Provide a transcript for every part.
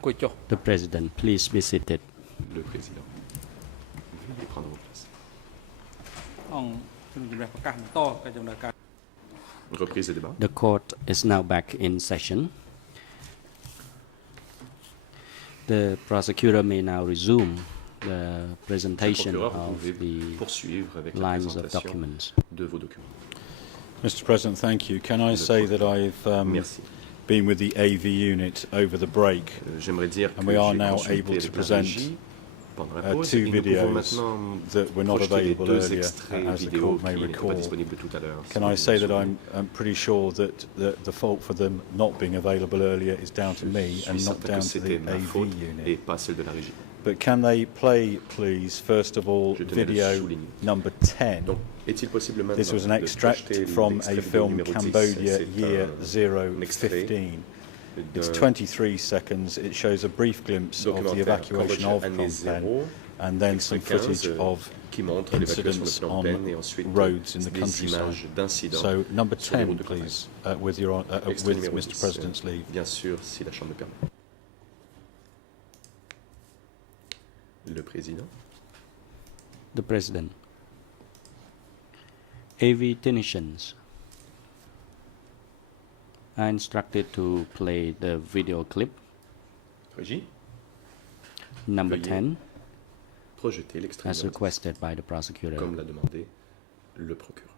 The President, please be seated. Le Président, veuillez prendre vos places. Reprise des débats. The court is now back in session. The prosecutor may now resume the presentation of the poursuivre avec la lines of présentation documents. de vos documents. Mr. President, thank you. Can I say that I've Merci. been with the AV unit over the break, J'aimerais dire and que we are j'ai now consulté able to avec la present régie pendant la pause two et nous pouvons videos maintenant that were not projeter les available deux earlier, extraits as the vidéo court qui may n'étaient pas recall. disponibles tout à l'heure. Can I say that I'm pretty sure that the fault for them not being available earlier is down to me Je and suis not certain down que to c'était the ma AV faute et unit? pas celle de la régie. But can they play, please, first of all, Je tenais à le video souligner. number 10? Donc, est-il possible maintenant This was an de extract projeter from l'extrait a vidéo film numéro 10? Cambodia C'est year un extrait 015. It's d'un 23 seconds. It shows a brief glimpse of the documentaire evacuation Cambodge of année Phnom Penh 0, and then some extrait footage 15, of qui montre l'évacuation de incidents Phnom on Penh et ensuite roads in the des countryside. images d'incidents. So number sur les 10, routes de campagne. please, with Extrait with numéro Mr. 10, President's leave. bien sûr, si la Chambre le permet. Le Président. The President. AV technicians are instructed to play the video clip Régie, number Veuillez 10 projeter l'extrait as numéro 10, requested by the prosecutor. comme l'a demandé le procureur.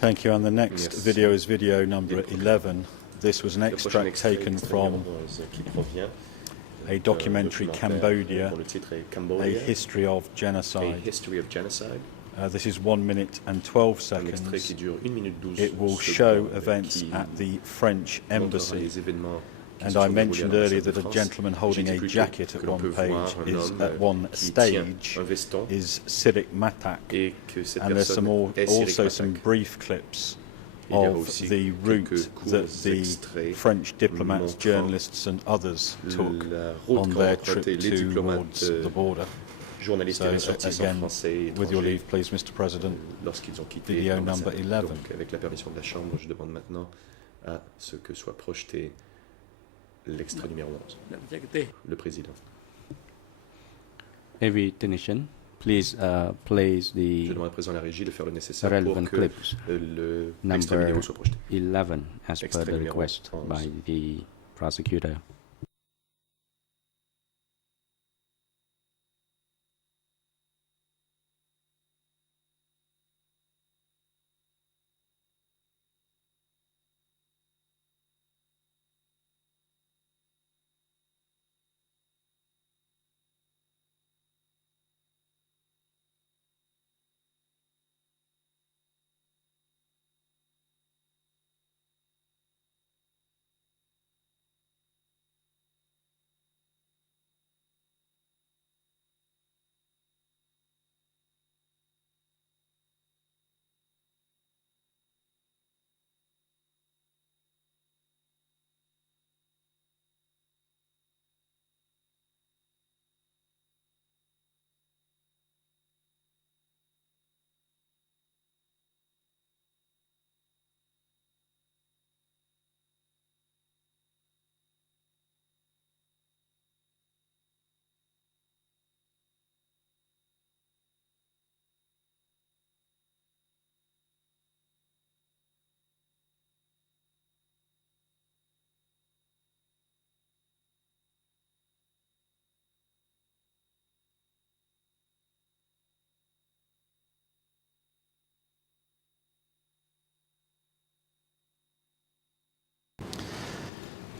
Thank you. And the next Merci. video is video number 11. This was an Le prochain extract extrait, taken extrait from numéro 11, qui provient a documentary documentaire Cambodia, dont le titre est a Cambodia, history of A genocide. History of Genocide. This is 1 minute and 12 Un extrait qui seconds. dure 1 minute 12 It will secondes, show events qui at the French montrera embassy. les événements qui And se I sont mentioned déroulés à earlier l'ambassade de that a France. gentleman holding J'ai dit a plus tôt jacket que at l'on one peut voir page un is homme at one qui tient stage un veston is Sirik Matak. et que cette And there's personne est Sirik also some Matak. brief clips Il y a of aussi the route quelques that courts the extraits French diplomats, montrant journalists and others took la route on qu'ont their empruntée trip les diplomates, towards the border. journalistes et So ressortissants again, français et with your étrangers leave, please, Mr. President. lorsqu'ils ont quitté Video l'ambassade. number 11. Donc, avec la permission de la Chambre, je demande maintenant à ce que soit projeté l'extrait numéro 11. Le Président. AV technician, please place Je the demande à présent à la régie de faire le nécessaire pour relevant que clips l'extrait number vidéo soit projeté. 11 as per Extrait the numéro request 11. by the prosecutor.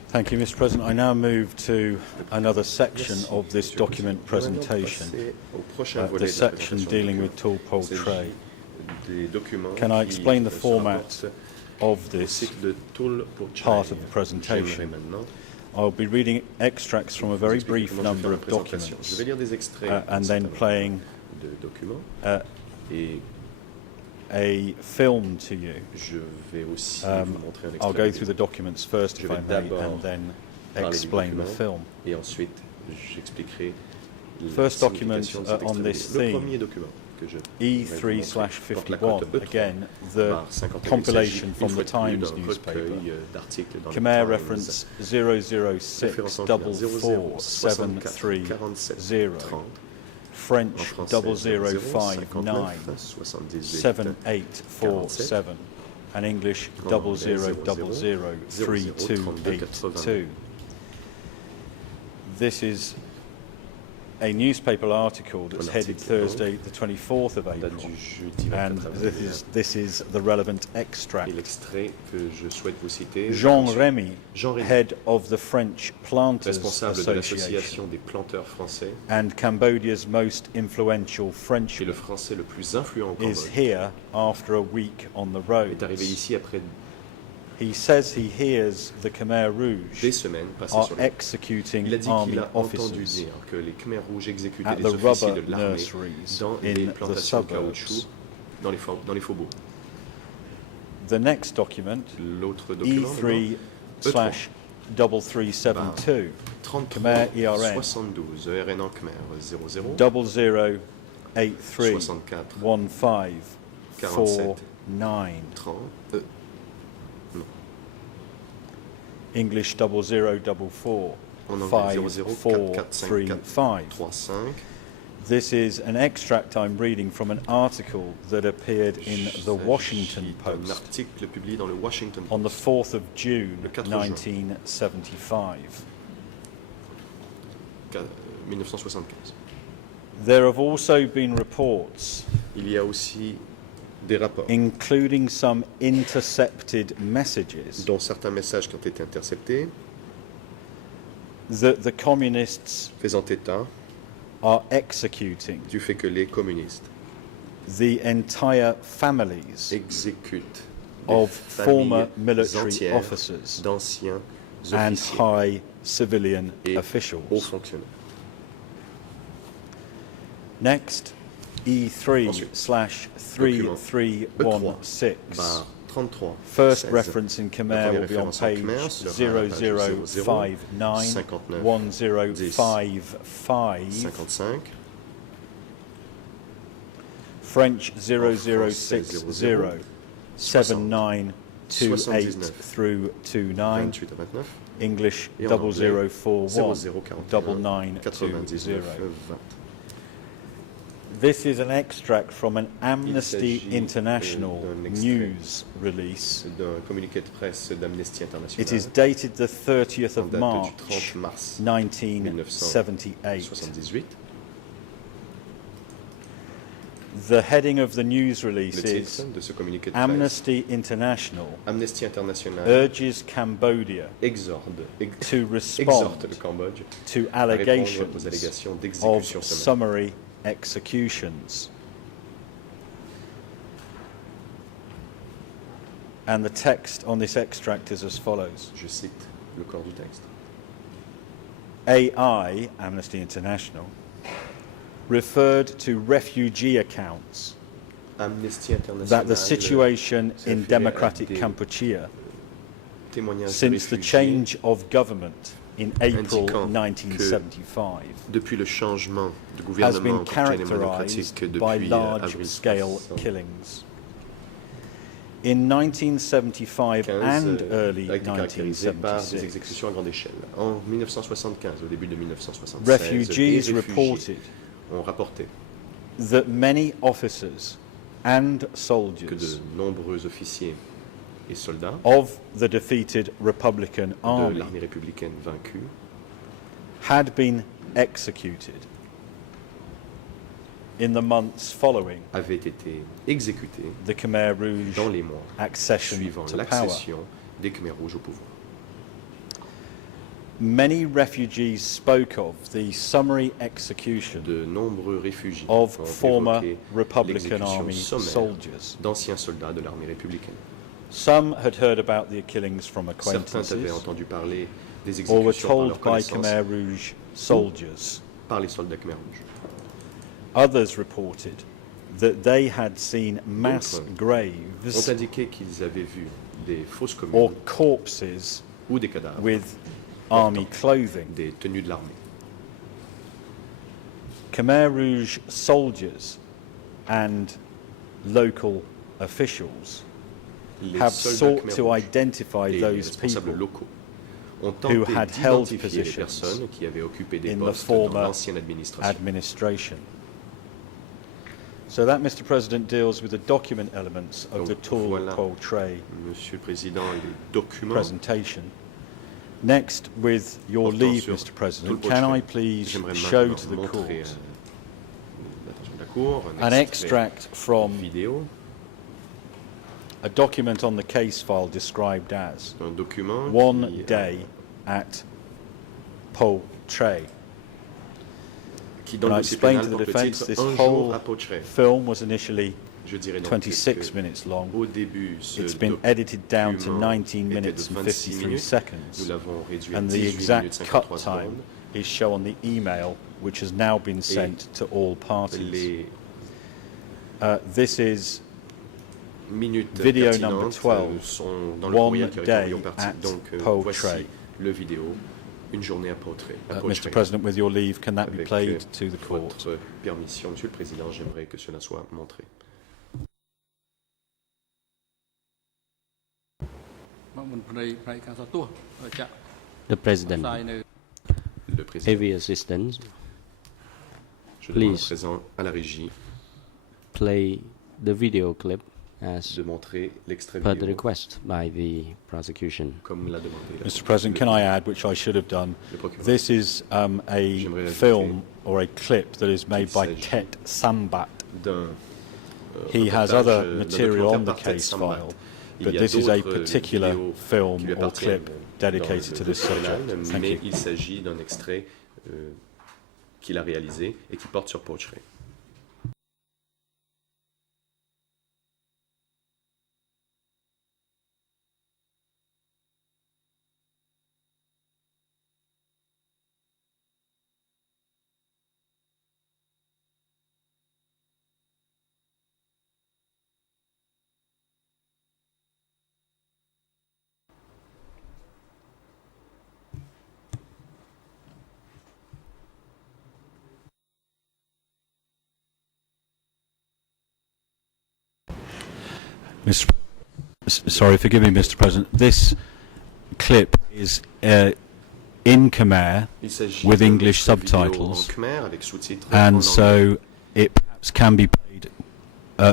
Thank you, Mr. President. I now move to another section of this document presentation, the section dealing with Tulpol trade. Can I explain the format of this part of the presentation? I'll be reading extracts from a Je vous very explique brief comment je vais number faire of la présentation. documents Je vais lire des extraits and d'un then certain playing nombre de documents et a film to you. je vais aussi vous montrer un I'll extrait. go through the documents first, Je if vais I may, d'abord and then parler du explain the document film. et ensuite j'expliquerai la First document signification de cet on extrait. this Le theme, premier document que je vais vous montrer porte la cote E3/51, E3 again, the barre 51. compilation Il s'agit, from une the fois de plus, Times d'un newspaper. recueil d'articles dans Khmer le Times. reference Référence enclair 00644730, French En français, 0059 78 7847, and English En anglais, 00003282. This is a newspaper article that's Un headed article, Thursday, the 24th of date April, du jeudi and 24 avril. this is the relevant Et extract. l'extrait que je souhaite vous citer, Jean Remy, Jean Remy, head of the French Planters responsable de Association l'association des planteurs français, and Cambodia's most influential French, qui est le français le plus influent au is Cambodge, here after a week on the road. est arrivé ici après He says he hears the Khmer Rouge des semaines passées are sur le executing Il a dit army qu'il a entendu officers dire que les Khmer rouges exécutaient at des the officiers rubber de l'armée nurseries dans les in the plantations de caoutchouc suburbs. dans les faubourgs. The next document, L'autre document, E3/3372, 33 Khmer ERN 72 ERN en Khmer 00 0083 64 1549, 30 English 0044 en anglais 5435. 35. This is an extract I'm reading from an article that appeared in the Washington Un Post article publié dans le Washington on the Post 4th of June Le 4 juin. 1975. 1975. There have also been reports, Il y a aussi des rapports, including some intercepted messages, dont certains messages qui ont été interceptés, that the communists faisant état are executing du fait que les communistes the entire families exécutent of des former familles military entières officers d'anciens and officiers high civilian et hauts officials. fonctionnaires. Next, E3/3316, Barre 33. first 16. reference in Khmer will be on référence en page Khmer sera à la page 0059 59 1055, 55. French français, 0060 7928 through 29, 28 à 29. English Et en anglais, 0041 0041 9920. 20. This is an extract from an Amnesty s'agit, International d'un extrait news release. D'un communiqué de presse d'Amnesty International. It is dated the 30th en of date du March 30 mars 1978. 78. The heading of the news release Le is titre de ce communiqué de presse, Amnesty International Amnesty International urges Cambodia exhorte to le respond Cambodge to à répondre aux allegations allégations of d'exécution sommaire. summary executions. And the text on this extract is as follows. Je cite le corps du texte. AI, Amnesty International, referred to refugee accounts Amnesty International that the situation se in référait à democratic des Kampuchea témoignages de since the réfugiés change of government in April indiquant 1975 depuis le changement de has gouvernement been cambodgien characterized démocratique by depuis large-scale avril killings. In 1975 and early a été caractérisé par des 1976, exécutions à grande échelle. En 1975, au début de 1976, refugees des réfugiés reported ont rapporté that many officers and que soldiers de nombreux officiers et soldats of the defeated Republican de Army l'armée républicaine vaincue had been executed in the months following avaient été exécutés the Khmer Rouge dans les mois accession suivant to power. l'accession des Khmer rouges au pouvoir. Many refugees spoke of the summary execution De nombreux réfugiés of ont former évoqué Republican l'exécution Army sommaire soldiers. d'anciens soldats de l'armée républicaine. Some had heard about the killings from Certains avaient acquaintances, entendu parler des or were exécutions par leur told by connaissance Khmer Rouge soldiers. par les soldats Khmer Rouge. Others reported that they had seen mass D'autres ont graves indiqué qu'ils avaient vu des fosses or communes corpses ou des cadavres, with army clothing. des tenues de l'armée. Khmer Rouge soldiers and local officials Les have soldats sought Khmer to Rouge identify et les those responsables people locaux ont who tenté had held d'identifier les positions personnes qui avaient occupé des in the postes dans former l'ancienne administration. administration. So that, Mr. President, deals with the document elements of the Donc, Tool voilà, Pol Tray Monsieur le Président, les documents presentation. Next, with your portant leave, sur Mr. President, Tool Pol can Tray. I please J'aimerais show maintenant to the montrer court l'attention de la Cour an extract from vidéo, a document on the case file described as un document One qui, Day at Pol Tray. qui dans And le I dossier explained pénal to the porte le defence titre this Un whole jour à Poitré. film was initially Je dirais donc 26 que minutes long. au début, ce It's been edited down to document 19 était de minutes and 26 53 minutes. Nous seconds, l'avons réduit à and the 18 minutes exact 53 cut time secondes. is shown on the email, which has now been sent to all parties. Les This is minutes Video pertinentes number 12, sont dans le One courriel qui a été Day envoyé aux parties. at Donc Pol voici Tray. le vidéo, une journée à Poitré. Mr. President, with your leave, can that be Avec played to the court? votre permission, Monsieur le Président, j'aimerais que cela soit montré. The President, Le Président, AV assistants, je demande please. à présent à la régie play the video clip as de montrer l'extrait per the vidéo request by the prosecution. comme l'a demandé Mr. President, can I add, which I should have done, le procureur. this is a J'aimerais ajouter film or a clip that is made by qu'il s'agit Tet Sambat. D'un He has reportage, other d'un material on the documentaire par Ted case Sambat. file, Il but y a this is a d'autres particular vidéos film qui lui or appartiennent clip dans dedicated le to this dossier pénal, subject. Thank mais you. il s'agit d'un extrait qu'il a réalisé et qui porte sur Poitré. Sorry, forgive me, Mr. President. This clip is in Khmer Il s'agit with d'un English extrait vidéo subtitles, en khmer avec sous-titres en and anglais. so it perhaps can be played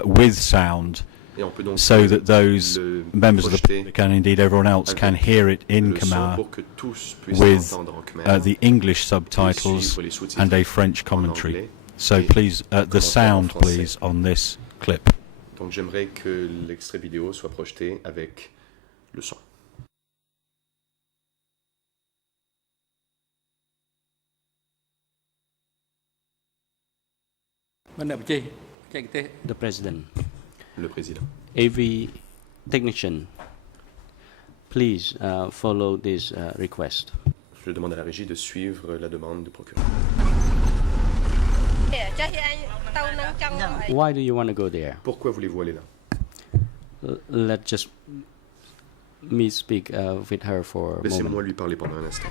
with sound, Et on peut donc so that those le members of the projeter public and indeed everyone else can avec hear it in le son Khmer pour que tous puissent with entendre en khmer the English et subtitles suivre les sous-titres and a French en commentary. anglais. So et please, the commentaires en sound, français. please, on this clip. Donc j'aimerais que l'extrait vidéo soit projeté avec le son. The President, Le Président. AV technician, please follow this request. Je demande à la régie de suivre la demande du procureur. Why do you want to go there? Pourquoi voulez-vous aller là? Let's just me speak with her for a Laissez-moi moment. lui parler pendant un instant.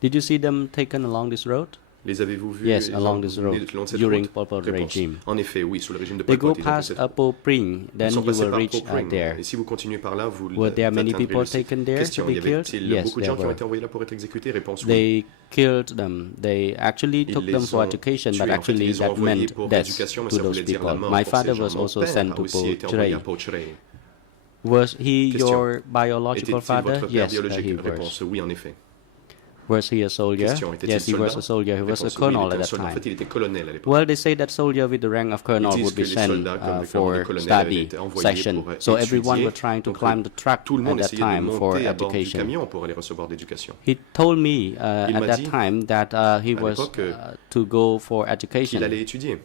Did you see them taken along this road? Les avez-vous vus Yes, les along this road, emmener le long de cette during route? Pol Pot Réponse. regime. En effet, oui, sous le régime de They Pol go Pot, ils ont fait past cette route. Po Pring, Ils then sont you passés will par reach Po Pring. there. Et si vous continuez par là, vous Were there many atteindrez people le site. taken there Question, to y be killed? avait-il Yes, beaucoup de there gens qui ont were. été envoyés là pour être exécutés? Réponse oui. They killed them. They actually Ils took les them for ont education, tués. but En fait, actually ils les ont that envoyés meant pour death l'éducation, mais to ça those voulait dire la people. mort My pour father ces was gens. Mon also père sent a to aussi été envoyé à Pochray. Pochray. Was he Question. your biological Était-il father? votre père Yes, biologique? he was. Réponse oui, en effet. Was he a soldier? Question. Était-il Yes, he was soldat? a soldier. He was a Réponse oui, il colonel était at un that soldat. En time. fait, il était colonel à l'époque. Well, they say that soldier with the rank of colonel Ils disent would be que les sent soldats comme le for de colonel study étaient envoyés session. pour So everyone étudier. were trying to Donc, climb the track tout le at monde that essayait de time for monter à bord du education. camion pour aller recevoir d'éducation. He told me Il at m'a that dit time that he à was l'époque, to go for Qu'il education. allait étudier.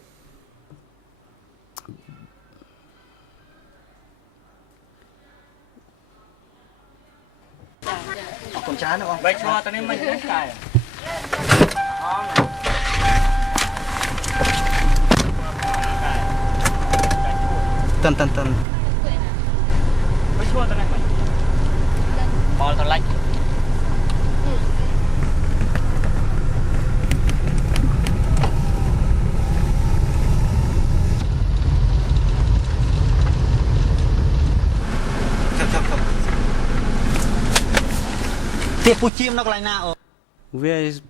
Where is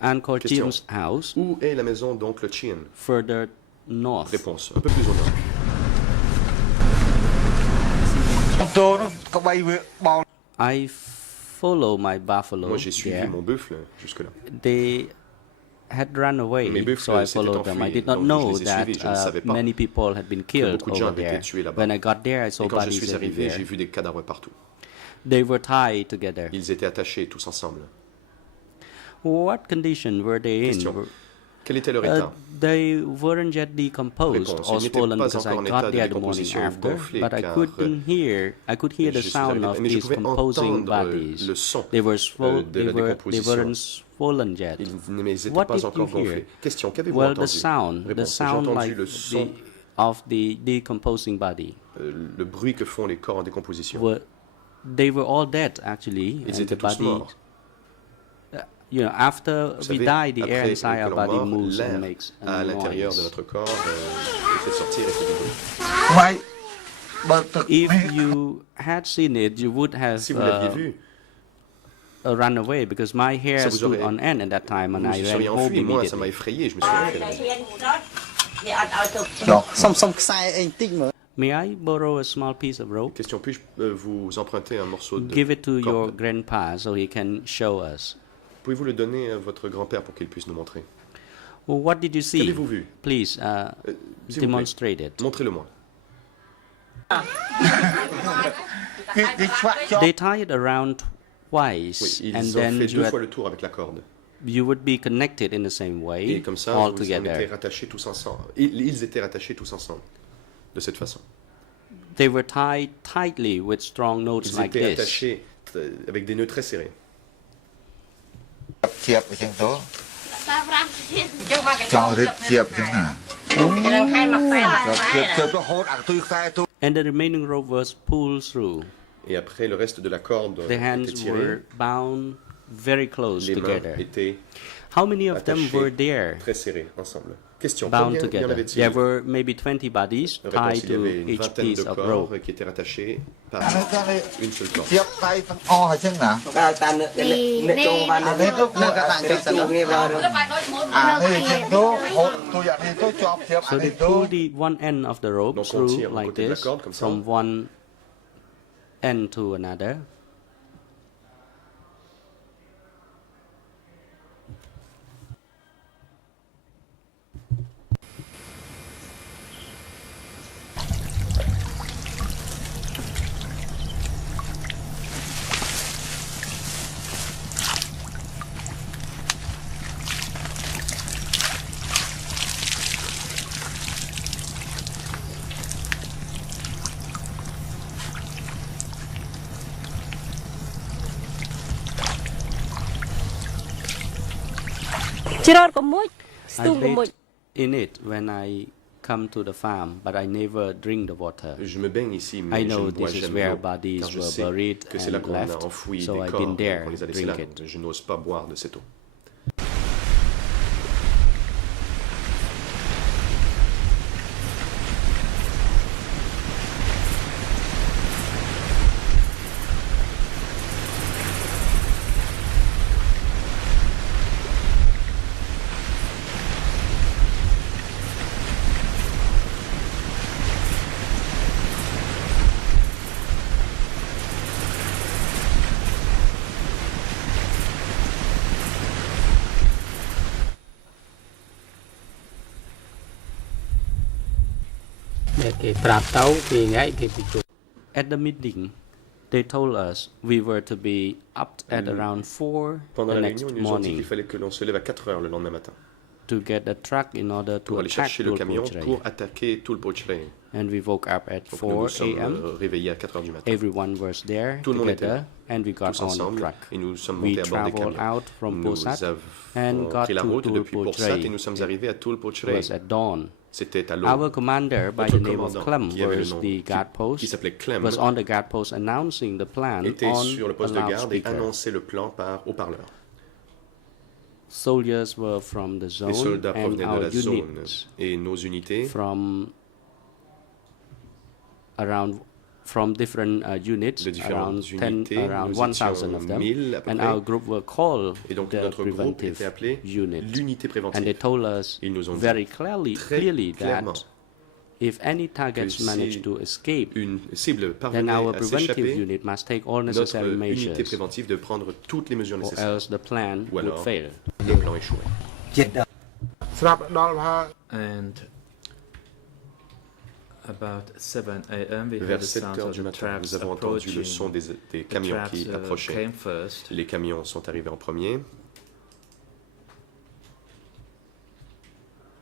Uncle Question. Jim's house? Où est la maison d'oncle Chien? Further north. Réponse. Un peu plus au nord. I follow my buffalo Moi, j'ai suivi there. mon buffle jusque-là. They had run away, Mes buffles so I s'étaient followed them. I enfuis, did not donc je know les ai that suivis, je ne savais pas many people had been killed beaucoup de gens over avaient été there. tués là-bas. When I got there, I saw Et quand je bodies suis arrivé, j'ai everywhere. vu des cadavres partout. They were tied together. Ils étaient attachés tous ensemble. What condition were they in? Question. Quel était leur état? They weren't yet decomposed Réponse. or Ils n'étaient swollen pas because I encore en état got de there the morning décomposition after, gonflé, but I car, could hear the je suis sound arrivé- of mais je these pouvais composing entendre bodies. le son They were de la they décomposition. weren't swollen yet. Mais ils n'étaient What pas did you encore hear? gonflés. Question. Qu'avez-vous Well, the entendu? sound Réponse. J'ai entendu like le son, of the decomposing body. le bruit que font les corps en décomposition. They were all dead actually. Ils and étaient the tous body, morts. After Vous we savez, die, the air après inside que our l'on body meurt, moves and l'air makes à a l'intérieur de noise. notre corps est fait sortir et fait du bruit. If you had seen it, you would have Si vous l'aviez vu, run away because my hair Ça vous stood aurait- on end at that time and vous I vous ran seriez home enfui. Moi, ça m'a immediately. effrayé. Je me suis enfui à la maison. May I borrow a small piece of rope? Question. Puis-je vous emprunter un morceau de Give it to your corde? grandpa so he can show us. Pouvez-vous le donner à votre grand-père pour qu'il puisse nous montrer? Well, what did you see? Qu'avez-vous vu? Please S'il vous plaît, demonstrate it. montrez-le-moi. They tie it around Oui, twice ils and ont then fait deux fois le tour avec la corde. you would be connected in the same Et way comme ça, all on était together. rattachés tous ensemble. Ils étaient rattachés tous ensemble. De cette façon. They were tied tightly with strong notes Ils like étaient this. attachés avec des nœuds très serrés. And the remaining rope was pulled through. Et après, le reste de la corde The était hands tiré. were bound very close Les mains together. étaient How many of them attachées were there très serrés ensemble. Question. bound Combien y en together? avait-il? There were maybe 20 bodies Réponse, tied il y to avait une each vingtaine piece de of corps rope. qui étaient rattachés par une seule corde. So they pull the one end of the rope Donc on through tire un like côté de la this corde comme ça. from one end to another. I bathe in it when I come to the farm, but I never drink the water. Je me baigne ici, I mais je know ne bois this is jamais where l'eau, car bodies je were sais buried que c'est là and qu'on a left, enfoui so des I corps didn't et dare qu'on les a laissés drink là. it. Je n'ose pas boire de cette eau. At the meeting, they told us we were to be up at around 4 Pendant the la next réunion, ils nous ont dit morning qu'il fallait que l'on se lève à 4 heures le lendemain matin to get a truck in order to pour aller attack chercher le camion Tulpotray. pour attaquer tout le Pochray. And we woke up at Donc nous nous 4 sommes a.m. réveillés à 4 heures du matin. Everyone was there Tout le monde était together, là, and we got tous on the ensemble, truck. et nous sommes We montés à bord des traveled camions. out from Nous Posat and avons got pris la to route depuis Porsat et Tulpotray. nous sommes arrivés à It Tulpotray. was at dawn. C'était à Our l'aube. commander, by Notre the name of commandant, Clem, qui avait le was nom, the guard qui post, s'appelait Clem, was on the guard post announcing the plan était on sur le a poste de garde et loudspeaker. annonçait le plan par haut-parleur. Soldiers were from the Les zone soldats and provenaient de our la zone units et nos unités from different units, de around différentes unités. around Nous 1,000 étions of them, 1000 à peu and près. our group were called Et donc the notre groupe preventive était appelé unit. l'unité And they préventive. told us Ils nous ont dit very très clearly clairement that if any targets si manage to escape, une cible then parvenait our à preventive s'échapper, unit must take all notre necessary unité measures, préventive de prendre toutes les mesures or nécessaires. else the plan Ou would alors, fail. le plan échouait. And about 7 a.m. we heard Vers the 7 sounds heures of du the matin, traps nous avons entendu le son approaching. des The camions traps qui approchaient. came first, Les camions sont arrivés en premier.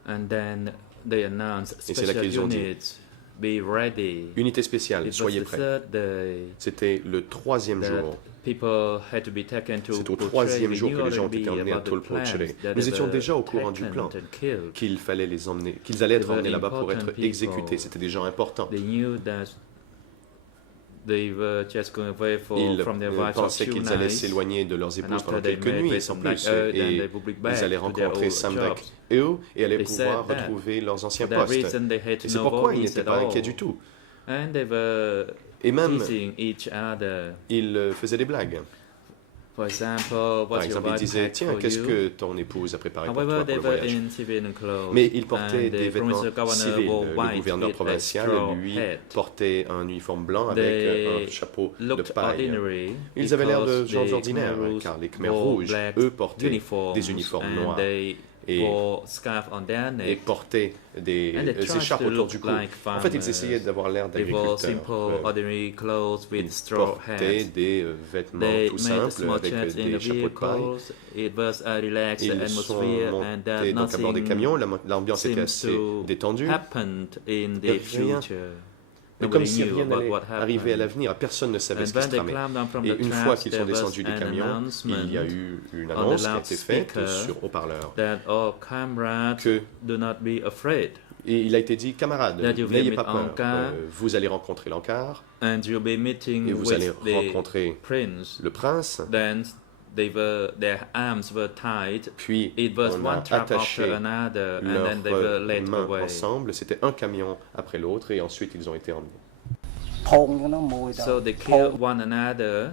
and then they announced Et c'est là special qu'ils ont dit, units, be ready. Unité spéciale, It was soyez the prêts. third day C'était le troisième that jour. people had to be taken to C'est au Portray. troisième We jour knew que les gens ont already été emmenés à about the Tulpotray. plans that Nous they étions were déjà au courant du taken plan and killed. qu'il fallait les emmener, qu'ils allaient être They were emmenés là-bas pour important être people. exécutés. C'était des gens importants. They knew that they were just going away Ils from their wives for pensaient few qu'ils allaient nights, s'éloigner de leurs and épouses pendant after they quelques met nuits, with sans some plus, black earth, then et they would be back ils allaient to their rencontrer old Samdak jobs. et eux, et allaient They pouvoir said that. retrouver leurs anciens For that postes. reason, they had Et c'est no pourquoi ils worries n'étaient at pas all. inquiets du tout. And they were Et même, teasing each other. ils faisaient des blagues. For example, Par what's your exemple, ils wife disaient, packed tiens, for qu'est-ce you? que ton épouse a préparé pour However, toi they pour le were voyage? in civilian clothes. Mais ils portaient and des the vêtements provincial governor civils. wore Le white gouverneur with a provincial, straw lui, hat. portait un uniforme blanc They avec un chapeau de looked paille. ordinary Ils avaient l'air de because gens the ordinaires, Khmer car les Rouges Khmers wore rouges, black eux, portaient uniforms, des uniformes and noirs they et, wore scarf on their et neck. portaient des And they tried écharpes to autour look du cou. like En fait, ils farmers. essayaient d'avoir l'air They wore d'agriculteurs. simple, ordinary clothes with Ils straw portaient hats. des vêtements They tout made simples small avec chats in des the chapeaux de paille. vehicles. It was a relaxed Ils sont atmosphere, and montés donc à bord des nothing camions. L'ambiance était seems assez to détendue. happened in Et the rien- future. Mais comme Nobody si knew rien about n'allait what arriver à happened. l'avenir, personne ne savait And ce qui when se they tramait. climbed down from Et the une fois tracks, qu'ils there sont was descendus des an camions, announcement il y a eu une on the annonce qui a été faite loudspeaker sur haut-parleur. that all comrades Que- do not be afraid, Et il a été dit, camarades, That you will n'ayez meet pas peur, Ankar. vous allez rencontrer l'Ankar and you'll be meeting et vous allez with the rencontrer prince. le prince. Then their arms were tied. Puis It was on a one trap attaché after another, and leurs then they were led mains away. ensemble. C'était un camion après l'autre et ensuite ils ont été emmenés. So they killed one another,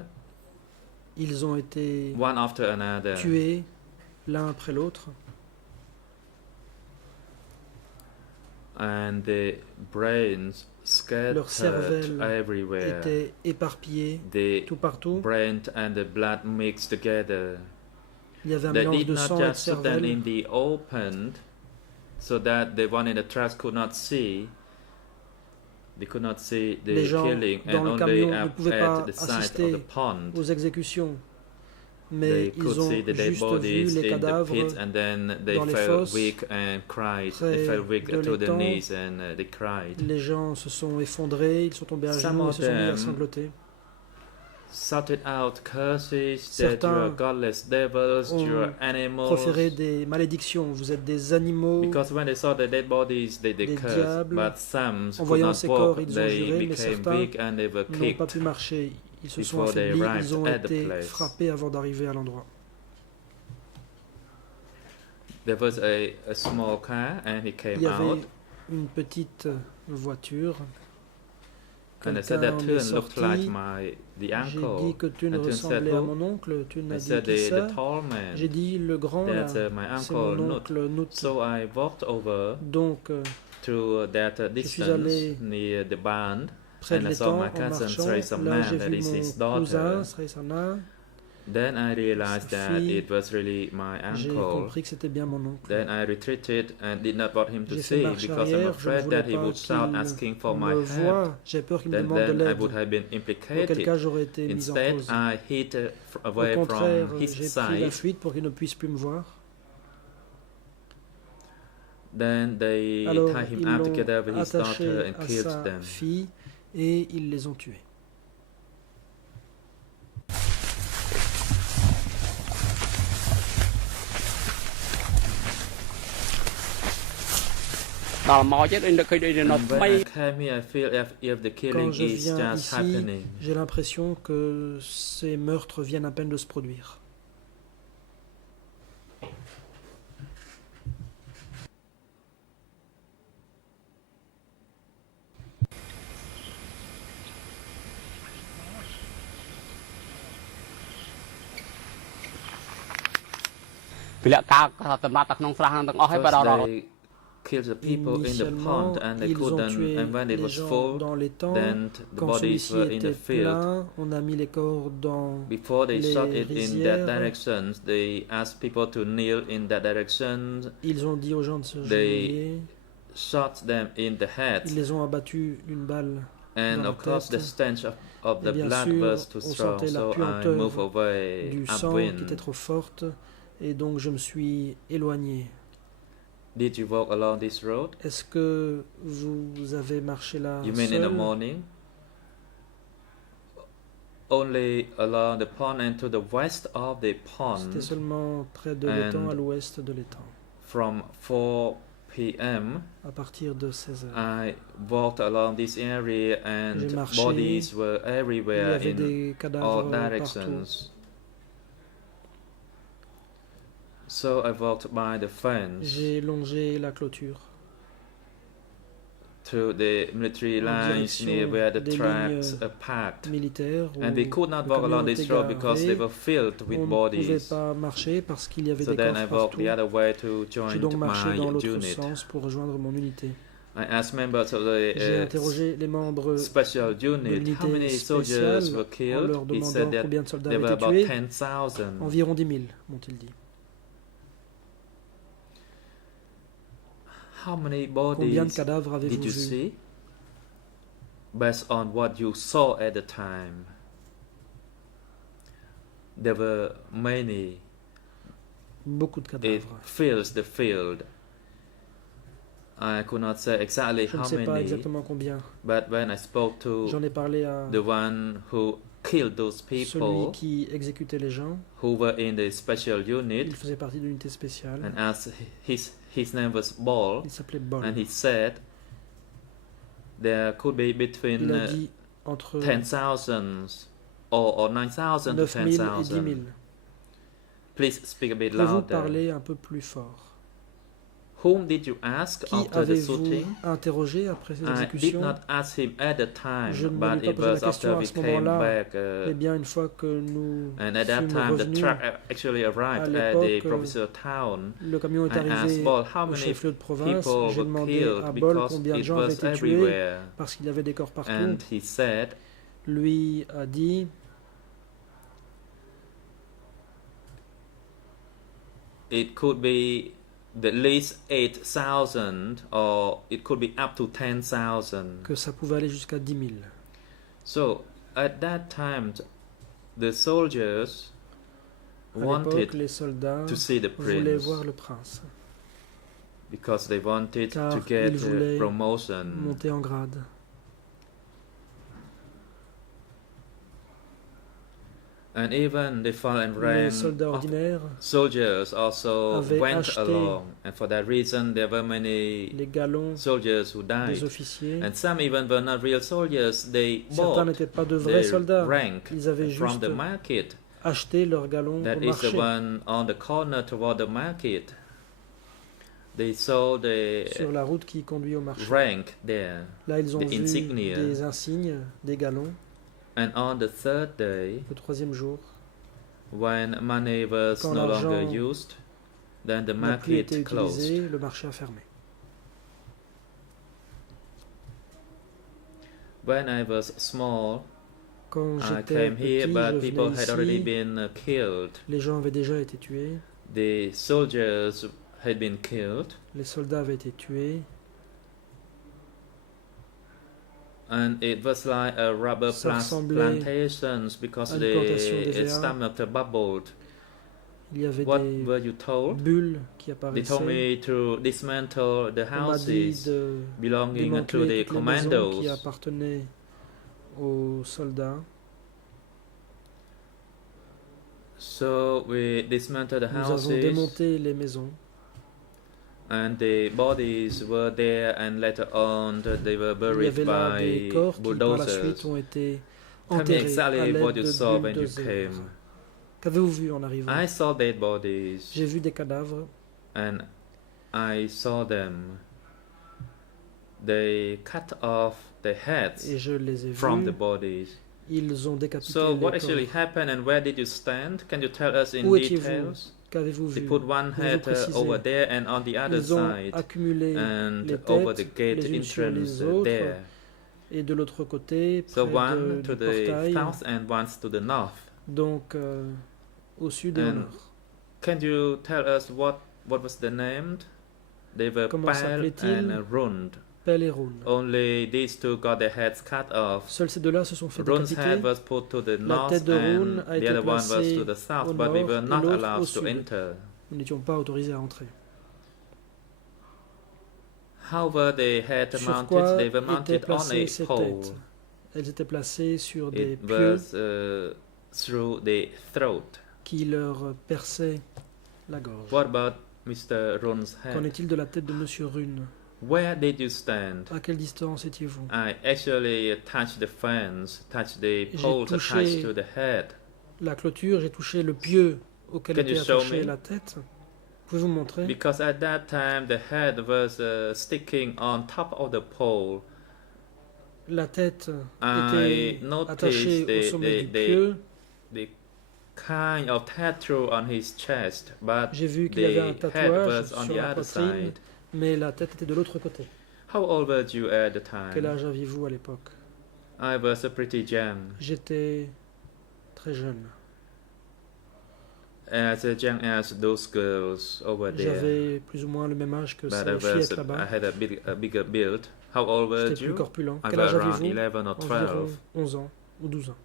Ils ont été one after another. tués l'un après l'autre. And the brains Leur scattered cervelle everywhere. Étaient éparpillés The tout partout. brain and the blood mixed together. Il y avait un They mélange did de not sang et de just put them cervelle. in the open so that the one in the tracks could not see. They could not see the Les gens killing, dans and le only camion ne pouvaient at pas the side assister of the pond aux exécutions. Mais they could ils ont see the dead juste vu bodies les in the cadavres pit, and then they dans les fell fosses, weak and cried. près They fell weak de to the l'étang. knees and they cried. Les gens se sont effondrés, ils sont tombés à Some genoux et of se sont mis à them sangloter. Shouted out curses that Certains you are godless devils, you are ont animals. Proférer des malédictions. Vous êtes des animaux. Because when they saw the dead bodies, they Des cursed. diables. But some En could voyant not ces walk. corps, ils ont They juré, mais became certains weak and they were n'ont kicked. pas pu marcher. Ils se sont before they affaiblis, arrived ils ont at the été place. frappés avant d'arriver à l'endroit. There was a small car and he Il came y avait out une petite voiture. and I said Quelqu'un that en est Thun looked sorti. like the J'ai dit uncle. que Thun And Thun said, ressemblait à "Who?" mon oncle. Thun I a dit said qui ça? the tall man. J'ai dit le grand là. That's my C'est uncle mon Nut. oncle Nut. So I walked over Donc to that suis distance allé near the barn. près And de I saw l'étang my en cousin marchant. Theresa Là Mann, j'ai that vu is his mon daughter. cousin Sreysana. Then I realized Sa that fille. it was really my J'ai uncle. compris que c'était bien mon oncle. Then I retreated and did not want him to J'ai fait see marche because I'm arrière, je ne afraid voulais that he pas would start qu'il asking for my me help. voie. J'ai peur qu'il me demande de Then I l'aide. would have been Auquel implicated. cas j'aurais été mis en Instead, cause. I hid Au away contraire, from his j'ai pris la sight. fuite pour qu'il ne puisse plus me voir. Then they Alors, tie him ils up l'ont together with his daughter attaché and à killed sa them. fille et ils les ont tués.ដល់មកទៀតឃើញដូចនៅ And ថ្មី when I came here, I feel if the killing Quand je is viens just ici, happening. j'ai l'impression que ces meurtres viennent à peine de se produire. They killed the people in the pond and they Initialement, ils ont couldn't, tué and when it les was gens full, dans l'étang. then the Quand bodies celui-ci were in était the field. plein, on a mis les corps dans Before they les shot it in rizières. that direction, they asked people to kneel in that direction. Ils ont dit aux gens de se They genouiller. shot them in the head. Ils les ont abattus d'une balle. And dans la of course, the tête. stench of Et the bien blood sûr, was too on strong, sentait la so I puanteur moved away du sang qui était upwind. trop forte et donc je me suis éloigné. Did you walk along this road? Est-ce que vous avez marché là You mean in the seul? morning? Only along the pond and to the west of the C'était pond seulement près de And- l'étang, à l'ouest de l'étang. from 4 p.m. À partir de 16 heures. I walked along this area J'ai and marché. bodies were Il y everywhere avait in des all cadavres partout. directions. So I walked by the fence J'ai longé la clôture to the military en lines direction near where the des tracks lignes are packed. militaire où And we could not le walk camion along this était road because they garé. were filled with On ne pouvait bodies. pas marcher parce qu'il y avait So des then I corps walked partout. the other way to J'ai join donc marché dans my l'autre unit. sens pour rejoindre mon unité. I asked members of J'ai the interrogé les membres special de unit how many l'unité soldiers spéciale were en killed. leur He said demandant that combien de soldats there were avaient été about tués. 10,000. Environ 10 000, m'ont-ils dit. How many Combien de bodies cadavres did avez-vous you vus? see? Based on what you saw at the time, there were many. Beaucoup de It cadavres. fills the field. I could not say exactly Je ne how sais pas many, exactement combien. but when I spoke to J'en ai parlé à the one who killed those celui people qui exécutait les gens. who were in the special Il unit, faisait partie de l'unité spéciale. and asked his name was Ball, Il s'appelait Bol. and he said there could be Il between a dit entre 10,000 or 9,000 to 9 000 et 10 000. 10,000. Please speak a bit Pouvez-vous louder. parler un peu plus fort? Whom did you ask Qui after the avez-vous shooting? interrogé après ces I did exécutions? not ask him at the time, Je ne but lui ai it pas posé la was after question à we ce came moment-là. back. Eh bien, une fois que nous And at that fûmes time, the revenus, truck actually arrived at the l'époque, provincial town. le camion est I asked arrivé Ball how au many chef-lieu de province. people J'ai were demandé killed à Bol because combien de it gens avaient was été tués everywhere. parce qu'il y avait des corps partout. And he said Lui a dit it could be at least 8,000 or it could be up to 10,000. que ça pouvait aller jusqu'à 10 000. So at that time, the soldiers À l'époque, wanted les soldats to see the voulaient prince voir le prince, because they wanted car to get ils voulaient promotion. monter en grade. And even the fallen Les rank soldats of ordinaires, soldiers also avaient went acheté along, and for that reason there were many les galons soldiers who des died. officiers. And some even were not real soldiers. They Certains bought n'étaient pas de vrais their soldats. rank Ils avaient from juste the market. acheté leurs galons That au is the marché. one on the corner toward the market. They saw the Sur la route qui conduit au marché. rank there. Là, ils ont the vu insignia. des insignes, des galons. And on the third day, Le troisième jour, when money was Quand no longer l'argent used, then the n'a plus été market closed. utilisé, le marché a fermé. When I was small, Quand I j'étais came petit, here, je but people venais had already ici, been killed. les gens avaient déjà été tués, The soldiers had been killed, les soldats avaient été tués, and it was like a rubber Ça ressemblait plantations because à une plantation the d'EVA. stomach bubbled. Il y avait What des were you told? bulles qui They told apparaissaient. me to dismantle the On m'a dit houses de belonging to démanteler the toutes les maisons qui commandos. appartenaient aux soldats. So we dismantled the Nous avons houses, démonté les maisons and the bodies were there, and later on they were il y buried avait là des by corps qui par la bulldozers. suite ont été Tell me enterrés à exactly what l'aide you de saw when you bulldozers. came. Qu'avez-vous vu en arrivant? I saw dead bodies, J'ai vu des cadavres and I saw them. They cut off the heads et je les ai from the vus. bodies. Ils ont décapité So what les actually corps. happened, and where did you stand? Can you tell us in Où étiez-vous? details? Qu'avez-vous They vu? put one Pouvez-vous head préciser? over there and on the other Ils ont side, accumulé and les over the têtes gate les unes sur entrance les autres there. et de l'autre côté, So près one to du the portail, south and one to the north. donc au sud et au And nord. Can you tell us what was the name? They were Comment Pal s'appelait-il? and Rund. Pelle et Rune. Only these two got their heads cut off. Seuls ces deux-là se sont fait Run's décapiter. head was put to the La north tête de Rune and a the été other one was placée to the south, au but we nord were et not l'autre au allowed to sud. enter. Nous n'étions pas autorisés à entrer. How were they head Sur mounted? quoi They were étaient mounted on a placées ces pole. têtes? Elles étaient placées sur des It pieux was through the throat. qui leur perçaient la gorge. What about Mr. Run's Qu'en head? est-il de la tête de Monsieur Rune? Where did you stand? À quelle distance étiez-vous? I actually touched the fence, touched the J'ai poles touché attached to the head. la clôture, j'ai touché le pieu auquel Can you était show attachée me? la tête. Pouvez-vous me montrer? Because at that time the head was sticking on top of the pole. La tête I était noticed attachée au sommet du pieu. the kind of tattoo on his chest, but J'ai vu qu'il y avait un the head tatouage was on sur the la other poitrine, side. mais la tête était de l'autre côté. How old were you at the Quel time? âge aviez-vous à l'époque? I was pretty young, J'étais très jeune. as young as those girls over there. J'avais plus ou moins le même âge que But ces fillettes I là-bas. had a bigger build. How old were J'étais plus you? corpulent. I Quel was âge around aviez-vous? 11 or 12. Environ 11 ans ou 12 ans.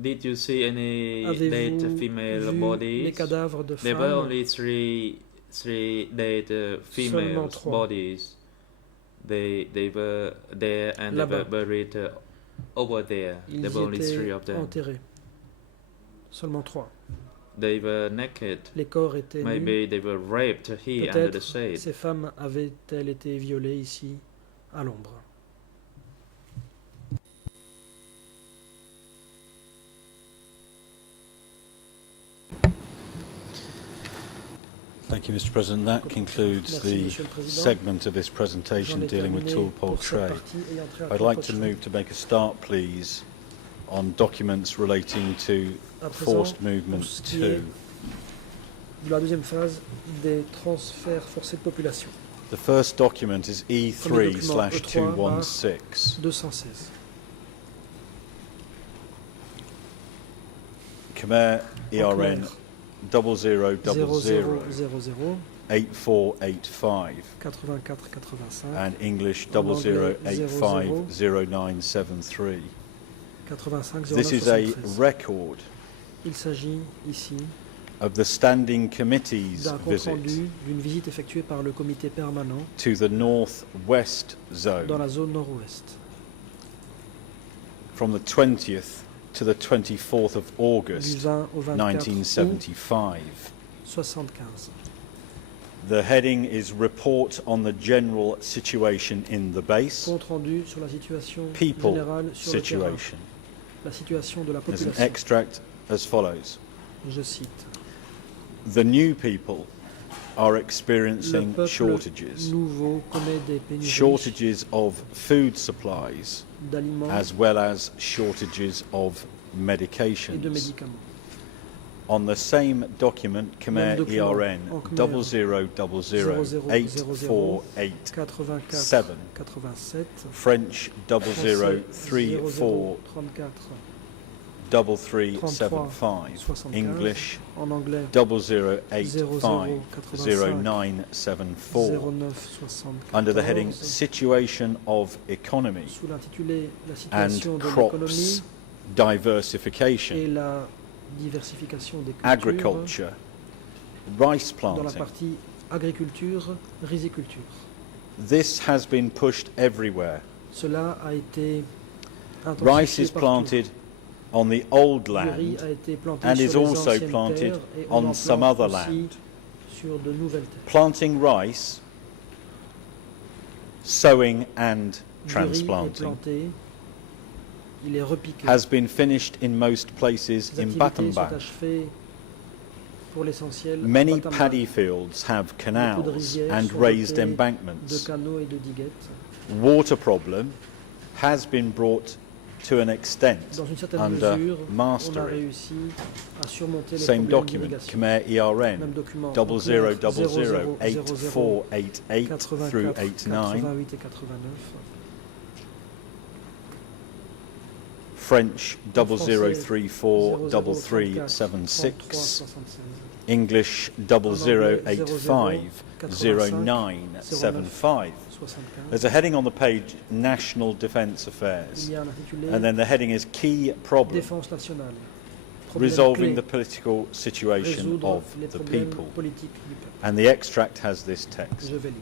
Did you see any dead Avez-vous female vu les bodies? cadavres de There were femmes? only three dead Seulement female trois. bodies. They were there and they were Là-bas. buried over there. Ils There y were only three étaient of them. enterrés. Seulement 3. They were naked. Les corps étaient nus. Maybe they were raped here under the Peut-être shade. ces femmes avaient-elles été violées ici, à l'ombre. Thank you, Mr. President. That concludes Merci, the Monsieur le Président. segment of this J'en presentation ai dealing with terminé tool-pole pour cette trade. partie ayant trait à I'd tool like pole to trade. move to make a start, please, on documents relating to À présent, forced pour movement ce qui est 2. de la deuxième phase des transferts forcés de population. The first document is Premier document, E3/216. 216. Khmer ERN Khmer. 0000 0000 8485 8485 and English En anglais, 00850973. 85 This is a 0973. record Il s'agit ici of the Standing Committee's d'un compte visit rendu d'une visite effectuée par le comité permanent to the North-West dans Zone la zone nord-ouest from the 20th to the 24th of du August 20 au 24 août 1975. 75. The heading is Report on the General Situation in the Base, Compte rendu sur la situation People générale sur le terrain. Situation. La situation de la There's an population. extract as follows. Je cite. The new people are Le experiencing peuple shortages. nouveau connaît des pénuries Shortages of food supplies d'aliments as well as shortages of et de medications. médicaments. On the same document, Khmer Même document, ERN en Khmer, 0000 8487, 84 87 French 0034 34 3375, English en anglais 00850974, under the heading 0974 Situation of Economy sous l'intitulé La and situation de Crops l'économie et Diversification, la diversification des cultures Agriculture, Rice dans la planting. partie agriculture, riziculture. This has been pushed everywhere. Cela a été Rice intensifié is partout. planted on the old Le riz land a été planté and sur is les also anciennes planted terres et on en some plante other aussi land. sur de nouvelles terres. Planting rice, sowing and Du riz est transplanting planté, il est repiqué. has been finished in most places Les in activités sont Battambang. achevées pour l'essentiel à Many Battambang. paddy fields have Beaucoup de canals rizières and sont raised dotées de embankments. canaux et de diguettes. Water problem has been brought to an extent Dans une certaine under mesure, on a mastery. réussi à surmonter les Same problèmes document, d'irrigation. Khmer ERN, Même document, 00008488 through 89, 88 et 89. French En français, 00343376, 0076, English 00850975. There's a heading on the page, National Defence Affairs, Il y a un intitulé and then the heading is Key Problem, Défense nationale. Problème resolving clé, the political situation résoudre of les the problèmes people. politiques du peuple. And the extract has this text. Je vais lire.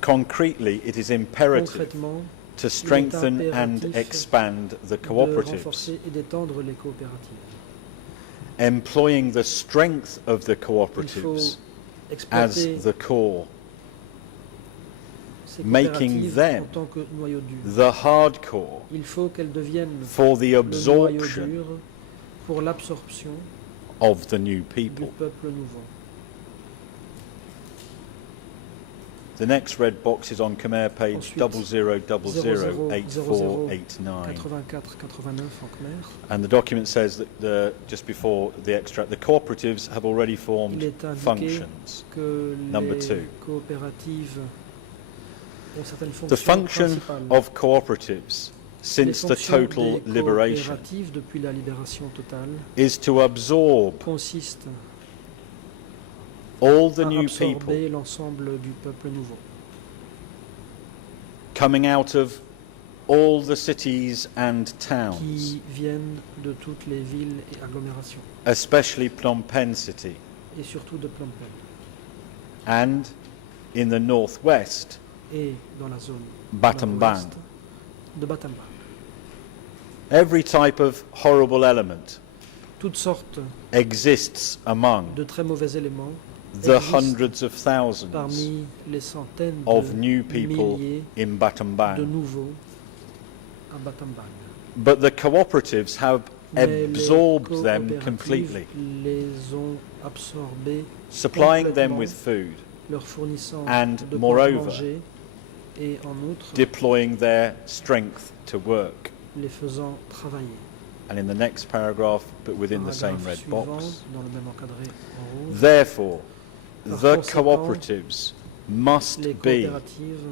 Concretely, it is imperative Concrètement, to strengthen and impératif expand the de cooperatives, renforcer et d'étendre les coopératives. employing the strength of the Il faut cooperatives exploiter as the core, ces making coopératives them en tant que noyau dur. the hardcore Il faut qu'elles deviennent for the le noyau absorption dur pour l'absorption of the new du people. peuple nouveau. The next red box is on Khmer page Ensuite, 00008489. 84-89 en Khmer. And the document says that just before the extract, the cooperatives have already Il formed est indiqué functions. que Number les 2. coopératives ont certaines The fonctions function principales. of cooperatives since Les the fonctions total des liberation coopératives depuis la libération totale is to absorb consiste all the à new people absorber l'ensemble du peuple nouveau, coming out of all the cities and towns, qui viennent de toutes les villes et agglomérations, especially Phnom Penh city, et surtout de Phnom Penh, and in the northwest, et dans la zone Battambang. nord-ouest de Battambang. Every type of horrible element Toutes sortes exists among de très mauvais éléments the existent hundreds of thousands parmi les centaines of de new people milliers in de Battambang. nouveaux à Battambang. But the cooperatives have Mais les absorbed them coopératives completely, les ont absorbés, supplying them complètement, with food, leur fournissant and de quoi moreover, manger et en outre deploying their strength to work. les faisant travailler. And in the next paragraph, but within the same Paragraphe red suivant, box, dans le même encadré en rouge, therefore, Par the conséquent, cooperatives must les be coopératives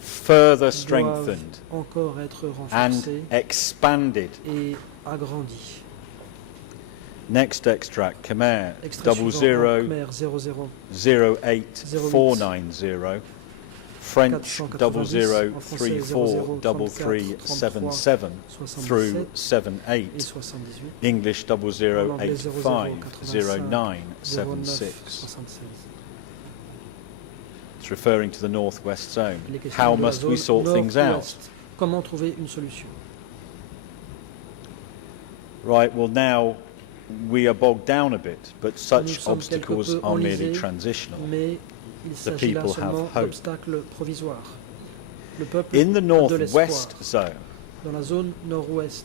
further doivent strengthened encore être and renforcées expanded. et agrandies. Next extract, Khmer Extrait suivant, en 00 Khmer 00 08490, French 490, en français 00343377 through et 78, 78, English en anglais 00850976. 76. It's referring to the northwest zone. Les questions How de la must we zone sort things out? nord-ouest. Comment trouver une solution? Right, well now we are bogged down a bit, but Nous such sommes quelque obstacles peu are merely enlisés, transitional. mais il s'agit là people have seulement hope. d'obstacles provisoires. Le peuple In the a de l'espoir. northwest zone, Dans la zone nord-ouest,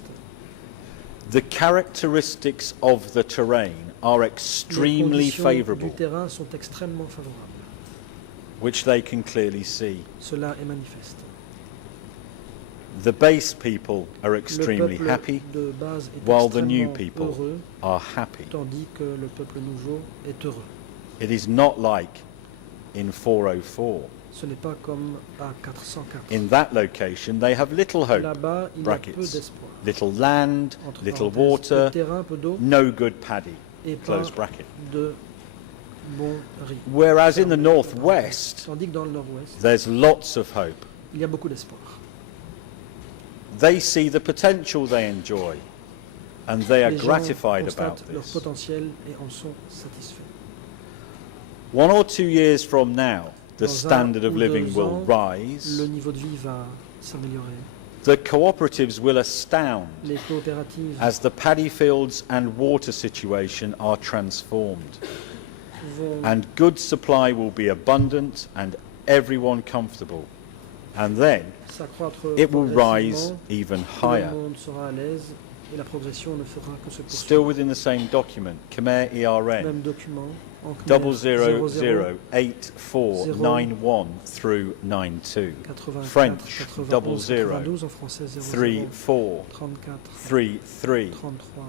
the characteristics of the terrain are les extremely conditions favourable, du terrain sont extrêmement favorables. which they can clearly see. Cela est manifeste. The base people are Le extremely peuple happy, de base est while the new extrêmement people heureux, are happy. tandis que le peuple nouveau est heureux. It is not like in 404. Ce n'est pas comme à 404. In that location, they have little hope, Là-bas, il y a peu brackets, d'espoir. little land, Entre little parenthèses, water, peu de terrain, peu d'eau no good paddy, et pas close bracket. de bon riz. Whereas in the Fermé, northwest, tandis que dans le nord-ouest, there's lots of hope. il y a beaucoup d'espoir. They see the potential they enjoy, and they are Les gens gratified about constatent leur this. potentiel et en sont satisfaits. 1 or 2 years from now, the Dans standard un of ou living 2 will ans, rise. le niveau de vie va s'améliorer. The cooperatives will astound Les coopératives as the paddy fields and water situation are transformed, vont and good supply will be abundant and everyone comfortable. And then s'accroître it will rise progressivement, even tout higher. le monde sera à l'aise et la progression ne fera que se Still poursuivre. within the same document, Khmer ERN Même document en Khmer, 00084991 through 92. 84, French 91, 00 92, en français 00, 34 34, 33 33,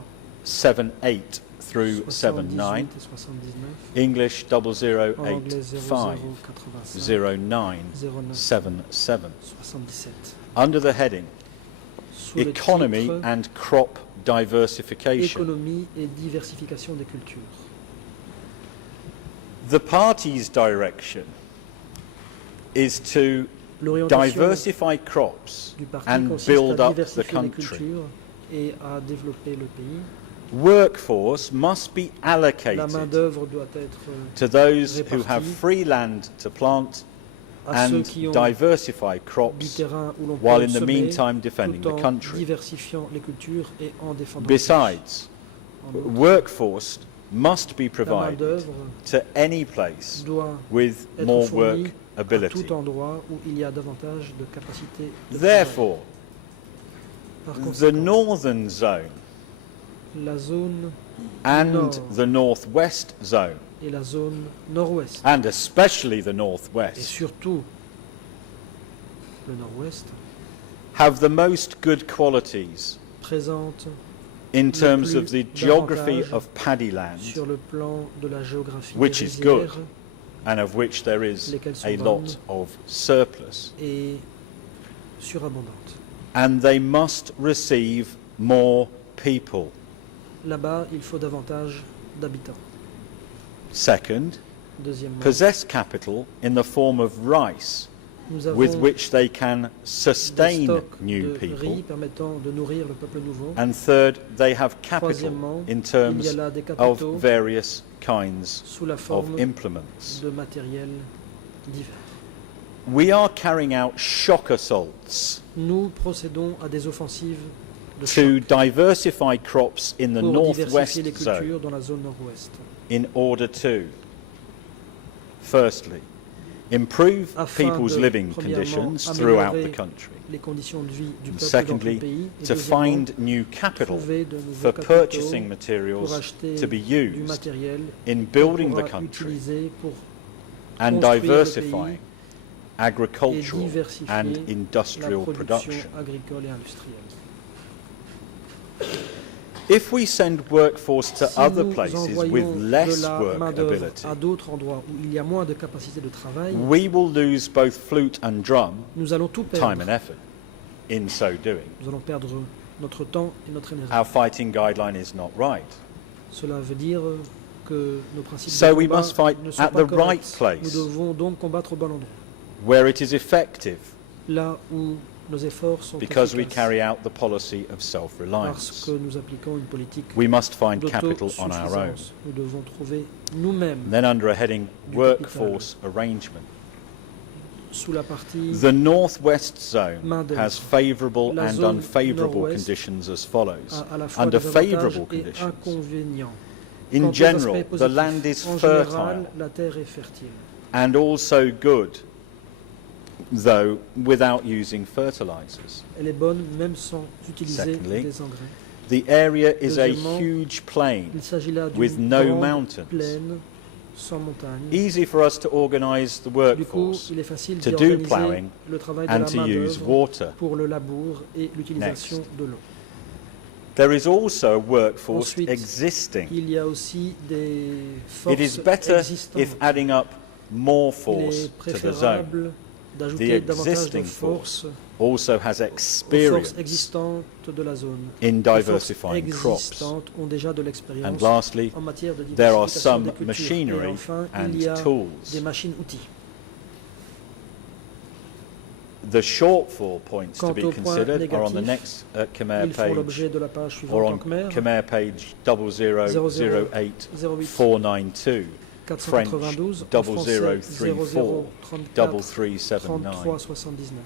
78 through 79. 78 et 79, English en anglais 00, 0085 85, 09 09, 77. 77. Under the heading Sous le Economy titre and Crop Diversification, Économie et diversification des cultures. the party's direction is to L'orientation diversify crops du parti and consiste build à up the diversifier les country. cultures et à développer le pays. Workforce must be La allocated main-d'œuvre doit être to those who have répartie free land to plant à ceux and qui ont diversify du crops terrain où l'on peut while in the semer, meantime defending tout the en country. diversifiant les cultures et en défendant Besides, le pays. En outre, workforce must be la provided main-d'œuvre to any place doit with être more fournie work à ability. tout endroit où il y a davantage de capacité de Therefore, travail. Par the conséquent, northern zone la zone and Nord. the northwest zone, et la zone nord-ouest, and especially the et northwest, surtout le nord-ouest, have the most good qualities présente in terms plus of the geography d'avantages of paddy land, sur le plan de la géographie which des is good, rizières and of which there is lesquelles sont a bonnes lot of surplus. et surabondante. And they must receive more people. Là-bas, il faut davantage d'habitants. Second, Deuxièmement, possess capital in the form of rice nous avons with which they can des sustain stocks new de people. riz permettant de nourrir le peuple nouveau. And third, they have capital Troisièmement, in il y terms a là des of capitaux various kinds sous la of forme implements. de matériel divers. We are carrying out shock assaults Nous procédons à des offensives de to choc diversify crops in the pour diversifier northwest les zone cultures dans la zone nord-ouest, in order to, firstly, improve afin people's de, living premièrement, conditions throughout the améliorer country, les conditions de vie du and peuple dans tout le secondly, pays, et to deuxièmement, find new capital trouver de nouveaux for capitaux purchasing pour materials acheter to be du used matériel in qu'on building the pourra country utiliser pour and construire le diversifying et agricultural diversifier and la industrial production production. agricole et industrielle. If we send workforce to Si other nous places envoyons with less de la work main-d'œuvre ability, à d'autres endroits où il y a moins de capacité de travail, we will lose both flute and drum, nous allons tout time perdre. and effort, in so doing. Nous allons perdre notre temps et notre énergie. Our fighting guideline is not right. Cela veut dire que nos principes So de we combat must fight ne sont at pas the right corrects. place. Nous devons donc combattre au bon endroit, Where it is effective, là où nos efforts sont because we efficaces, carry out the policy of parce self-reliance. que nous appliquons une politique We must find capital on our own. d'autosuffisance. Nous devons trouver nous-mêmes, Then under a heading, Du workforce arrangement. sous la partie The northwest zone Main-d'œuvre. has favourable La and zone unfavourable nord-ouest conditions as follows. à la fois Under des avantages favourable et conditions, inconvénients. in Quant aux general, aspects the positifs, land is en fertile général, la terre est fertile. and also good, though without using fertilizers. Elle est bonne même sans utiliser Secondly, des engrais. The area is a Deuxièmement, huge plain, Il s'agit là with d'une no grande mountains. plaine sans montagne. easy for us to organize the Du coup, workforce il est facile to d'y do organiser ploughing le travail de and la to use main-d'œuvre water. pour le labour et l'utilisation de l'eau. There is also a workforce Ensuite, existing. Il y a aussi des It is forces better existantes. if adding up more Il force est to the zone. préférable The d'ajouter davantage de existing force Also has aux forces experience existantes de la zone. in Les forces diversifying crops. existantes ont déjà de And l'expérience lastly, en matière de there are diversification some des cultures. Et machinery enfin, il y and a des tools. machines-outils. The shortfall points to Quant be aux points considered are on the négatifs, next Khmer Ils font l'objet page de la page or suivante en on Khmer. Khmer page 0008 492, French 492, en français 0034 0034 3379, 3379,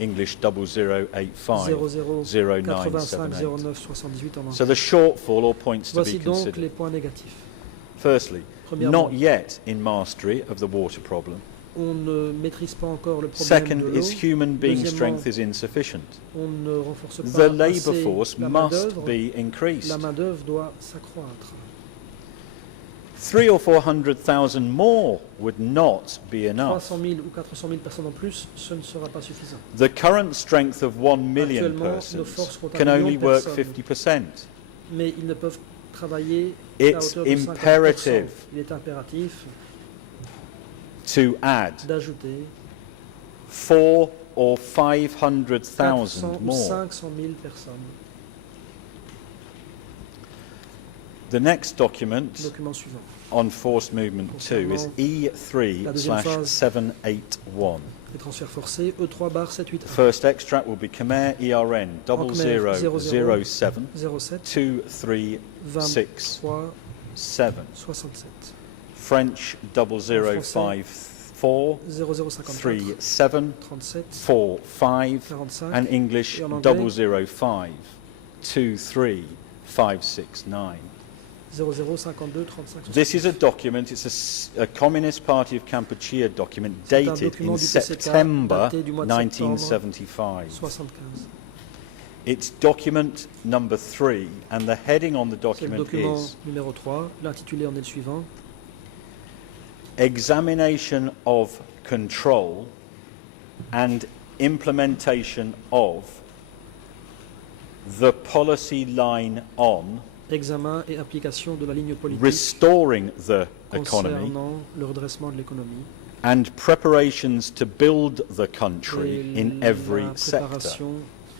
English 0085 0085 0978. 09 78 en So anglais. the shortfall or points to Voici be donc considered. les points négatifs. Firstly, Premièrement, not yet in mastery of the water problem. on ne maîtrise pas encore le problème Second de l'eau. is human being Deuxièmement, strength is insufficient. On ne renforce The pas labour assez force la must main-d'œuvre. be increased. La main-d'œuvre doit s'accroître. 300,000 or 400,000 more would not be enough. 300 000 ou 400 000 personnes en plus, ce ne sera pas suffisant. The current strength of 1 million Actuellement, nos persons forces comptent can un only million de work personnes. 50%. Mais ils ne peuvent travailler à It's hauteur de 50%. imperative Il est impératif to add d'ajouter 400,000 or 400 500,000 ou more. 500 000 personnes. The next document Document suivant. on forced movement 2 is La deuxième phase. E3/781. Les transferts forcés, E3/781. First extract will be Khmer ERN En Khmer, 0007 07 2367. 23 67. French 0054 0054 37 37 45 45 and English Et en anglais, 005 23 569. 0052 35 This is a document, it's a Communist Party of Kampuchea document C'est un dated document in du PCK September daté du mois de septembre 1975. 75. It's document number 3 and the heading on the C'est le document document is numéro 3. L'intitulé en est le suivant. Examination of Control and Implementation of the Policy Line on Examen et application de la ligne politique Restoring the Economy concernant le redressement de l'économie and Preparations to Build the Country et in Every la Sector. préparation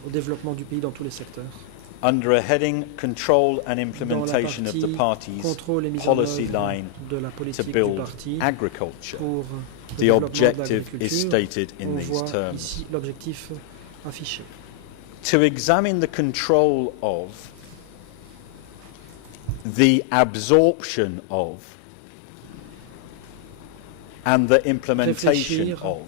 au développement du pays dans tous les secteurs. Under a heading Control and Dans la Implementation of the partie Party's contrôle et mise en policy œuvre line de la to politique du build parti agriculture. pour le The développement de objective is l'agriculture. stated in On these voit terms. ici l'objectif affiché. To examine the control of, the absorption of, and the implementation Réfléchir of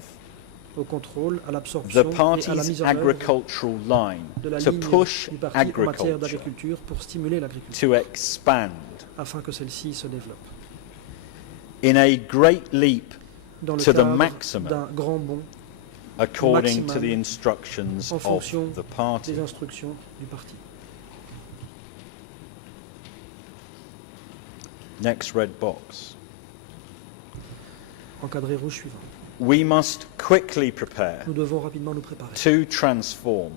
au contrôle, à the l'absorption et à la party's mise en œuvre agricultural line de la to ligne push du parti en matière agriculture d'agriculture pour stimuler l'agriculture to expand afin que celle-ci se développe. in a great leap Dans le to the cadre maximum d'un grand bond according to maximum the instructions en of fonction the party. des instructions du parti. Next red box. Encadré rouge suivant. We must quickly prepare Nous devons rapidement nous préparer to transform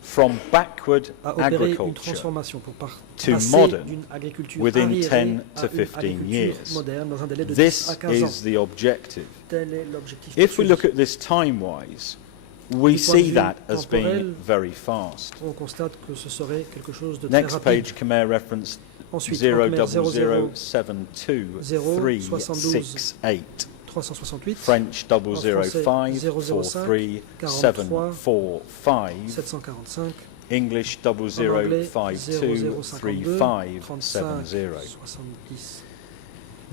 from backward à opérer une agriculture transformation pour to passer modern d'une agriculture within arriérée 10 à to une 15 agriculture years. moderne dans un délai de 10 This à 15 ans. is the objective. Tel est l'objectif. If we poursuivi. look at this time-wise, we Du point de see vue that as temporel, being very fast. On constate que ce serait quelque chose de très Next rapide. page, Khmer reference Ensuite, en Khmer 00072 368. 368, French français, 005 005, 43745. 745, English en anglais 0052 0052 3570. 70.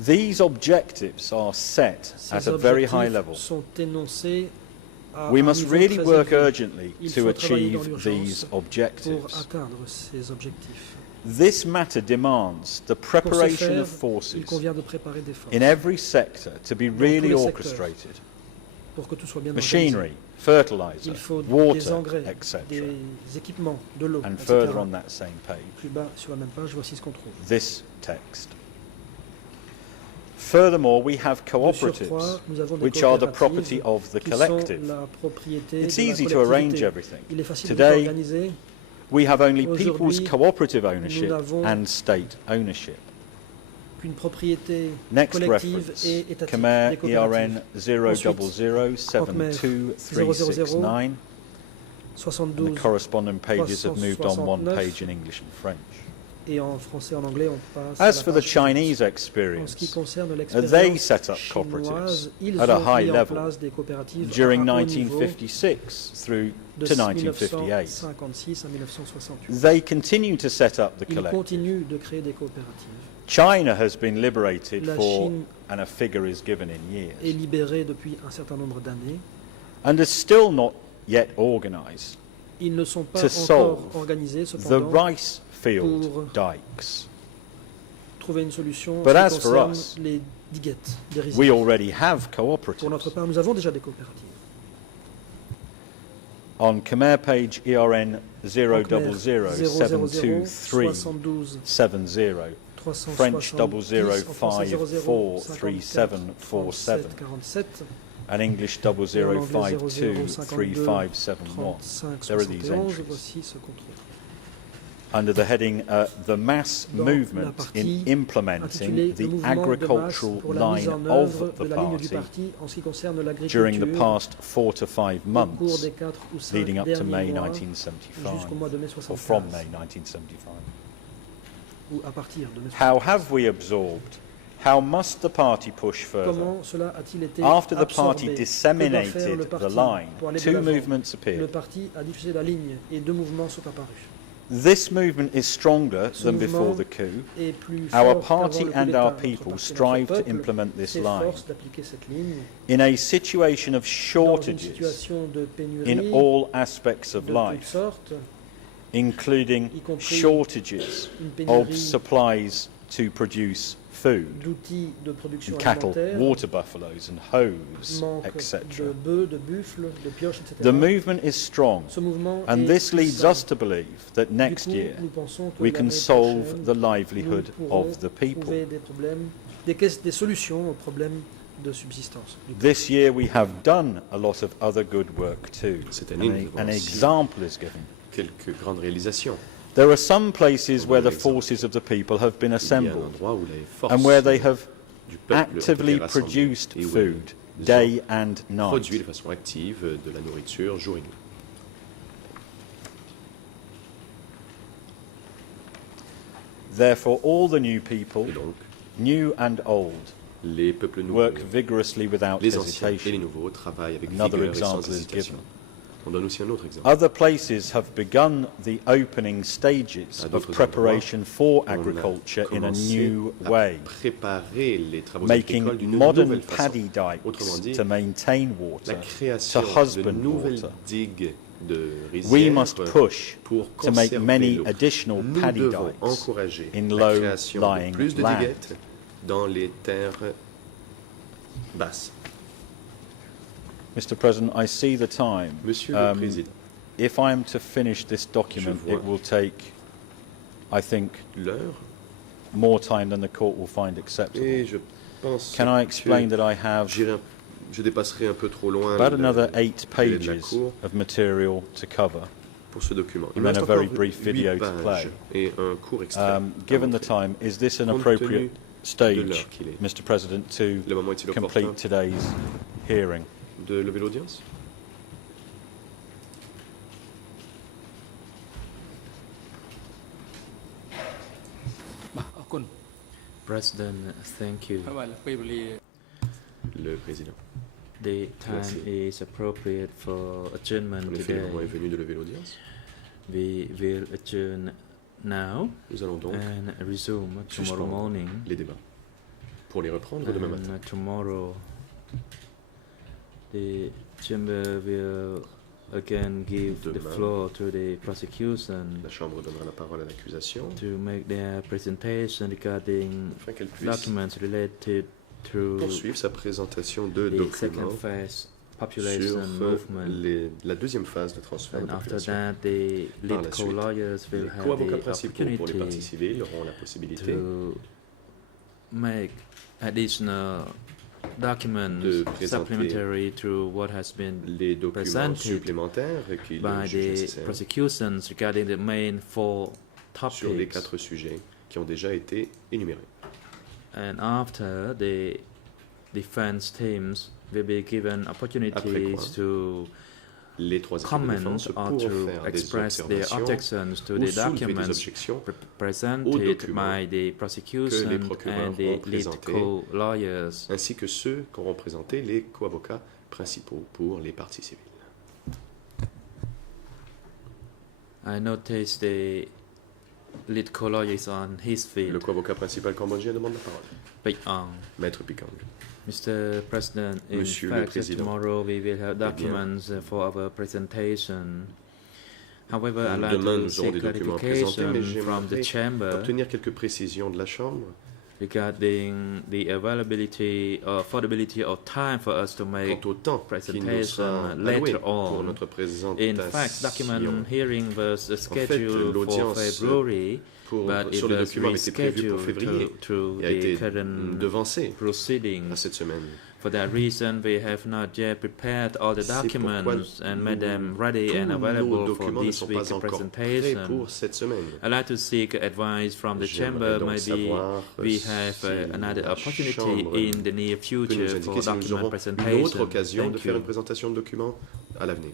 These objectives are set Ces at a very high objectifs level. sont énoncés à We un must niveau really très work élevé urgently Il to faut travailler dans achieve l'urgence these pour objectives. atteindre ces objectifs. This matter demands the Pour ce preparation faire, of forces il convient de préparer des forces in every sector to be really tous les secteurs. orchestrated. pour que tout soit bien Machinery, organisé. fertilizer, Il faut des water, engrais, etc. des équipements, de l'eau, And etc. further on that same page, Plus bas sur la même page, voici ce qu'on trouve. this text. Furthermore, we have De cooperatives, surcroît, nous avons des which are the coopératives property of the qui sont collective. la propriété It's de la easy to arrange collectivité. everything. Il est facile de Today, l'organiser. We have only Aujourd'hui, people's cooperative nous ownership n'avons and state ownership. qu'une propriété Next collective reference, et étatique Khmer des coopératives. ERN 000723669, 72 and the corresponding pages have moved on one 369. page in English and French. Et en français et en anglais, on passe As à for la the page Chinese suivante. En ce qui experience, concerne they l'expérience set up chinoise, cooperatives ils at a ont high mis en level place des coopératives during à un haut niveau 1956 through de to 1958. 1956 à 1968. They continue to set up the Ils collective. continuent de créer des coopératives. China has been liberated La for, Chine and a figure is given in est years, libérée depuis un certain nombre d'années. and is still not yet organized Ils ne sont pas to encore solve organisés, the cependant, rice field pour dikes. trouver une solution en But ce as qui for concerne us, les diguettes, des We rizières. already have Pour notre cooperatives. part, nous avons déjà des coopératives. On Khmer page ERN En Khmer, 000723670, 370, French 370, 00543747, 47, and English et en anglais 00523571. 35, There are these 71. entries. Voici ce qu'on trouve. Under the heading The Mass Dans la Movement partie in Implementing intitulée the Le mouvement de masse agricultural pour la mise line en of œuvre the de la ligne du party parti en ce qui concerne during l'agriculture the past 4 to 5 au cours months des 4 ou 5 leading up to May derniers mois 1975, jusqu'au mois de mai or from 75 May 1975. ou à partir de mai How 75. have we absorbed? How must the party push further? Comment cela a-t-il été After the absorbé? party Que doit faire disseminated le the parti line, pour aller de two l'avant? movements Le appeared. parti a diffusé la ligne et 2 mouvements sont apparus. This movement is stronger Ce than before mouvement the coup. est plus Our fort qu'avant party le coup and d'État. our Notre people parti et strive notre to peuple implement this line s'efforcent d'appliquer cette ligne in a situation of dans une shortages situation de in pénurie all aspects of de toutes life, sortes, including y compris shortages une of pénurie supplies to produce food, d'outils de production cattle, alimentaire, water buffaloes and hoes, manque etc. de bœufs, de buffles, de pioches, etc. The movement is strong, Ce mouvement and est this leads puissant. us to believe that next Du coup, year nous pensons que we can l'année solve prochaine, the livelihood nous pourrons of the people. trouver des problèmes, des solutions aux problèmes de subsistance. This year we have done a lot of other good work too. Cette année, nous avons An aussi example is given. quelques grandes réalisations. There are some places where the Par exemple, forces of the people have been Il y a un assembled endroit où les forces and where they have du peuple ont été actively rassemblées produced et où food elles day ont and produit night. de façon active de la nourriture jour et nuit. Therefore, all the new people, Et donc, new and old, les peuples nouveaux, work vigorously without les anciens et les hesitation. nouveaux travaillent avec Another vigueur et sans example is hésitation. given. On donne aussi un autre exemple. Other places have begun the opening stages À of d'autres preparation for On a agriculture in a commencé new à way, préparer les travaux making agricoles d'une modern nouvelle façon. paddy Autrement dikes dit, to maintain La water, création to de husband nouvelles water. digues de We must rizières push pour to make conserver many l'eau. additional Nous paddy devons dikes encourager in la création de low-lying plus de land. diguettes dans les terres basses. Mr. President, I see the time. Monsieur le Président, If I am to finish this document, Je vois. it will take, I think, l'heure, more time than the court will find acceptable. et je pense Can I explain que that I have je dépasserai un peu trop loin about le another 8 délai de la pages Cour of material to cover? pour ce document. Il and me then reste a very encore brief 8 video to pages play. et un court extrait. à Given the montrer. time, is this an Compte appropriate de stage, l'heure qu'il est. Mr. President, to Le moment est-il complete opportun today's hearing? de lever l'audience? President, thank you. Le Président. The time Merci. is appropriate for adjournment En effet, le moment est today. venu de lever l'audience. We will adjourn now Nous allons donc and resume tomorrow suspendre morning. les débats pour les reprendre demain matin. And tomorrow, the chamber will again give the Demain. floor to the prosecution La Chambre donnera la parole à l'accusation to make their presentation regarding afin qu'elle puisse documents related to poursuivre sa présentation de the second documents phase sur population movement. la deuxième phase de transfert de And after population. that, the Par lead la suite, co-lawyers will Les have co-avocats the principaux pour les parties opportunity civiles auront la possibilité to make additional documents de présenter supplementary to what has been les documents presented supplémentaires qu'ils by jugent the nécessaires prosecutions regarding the main four sur les topics. 4 sujets qui ont déjà été énumérés. And after, the defense teams will be given opportunities to les trois équipes de comment défense or pourront to faire des express their observations objections to ou the soulever des documents objections presented by the prosecution procureurs and the ont lead présentés, co-lawyers. ainsi que ceux qu'auront présenté les co-avocats principaux pour les parties civiles. I noticed the lead co-lawyer is on his feet. Le co-avocat principal cambodgien demande la parole. Maître Pikang. Mr. President, in Monsieur le fact, Président. tomorrow we will have documents for our presentation. However, I'd like Demain, to nous aurons seek des documents à présenter, mais clarification from the j'aimerais chamber obtenir quelques précisions de la Chambre regarding the availability or affordability of time for us to make quant au temps qui nous sera presentation alloué later pour on. notre In fact, document présentation. hearing was scheduled for l'audience February, but it sur les was documents avait été prévue pour février rescheduled to et a the été current devancé à proceedings. cette semaine. For that reason, we have not yet prepared all the C'est pourquoi documents and made them ready and tous nos available for documents ne this sont week's pas encore prêts presentation. pour cette semaine. I'd like to seek advice from the J'aimerais chamber. donc Maybe savoir we si have another la opportunity Chambre in the near peut future nous for indiquer si nous document aurons une presentation. autre occasion de Thank faire you. une présentation de documents à l'avenir.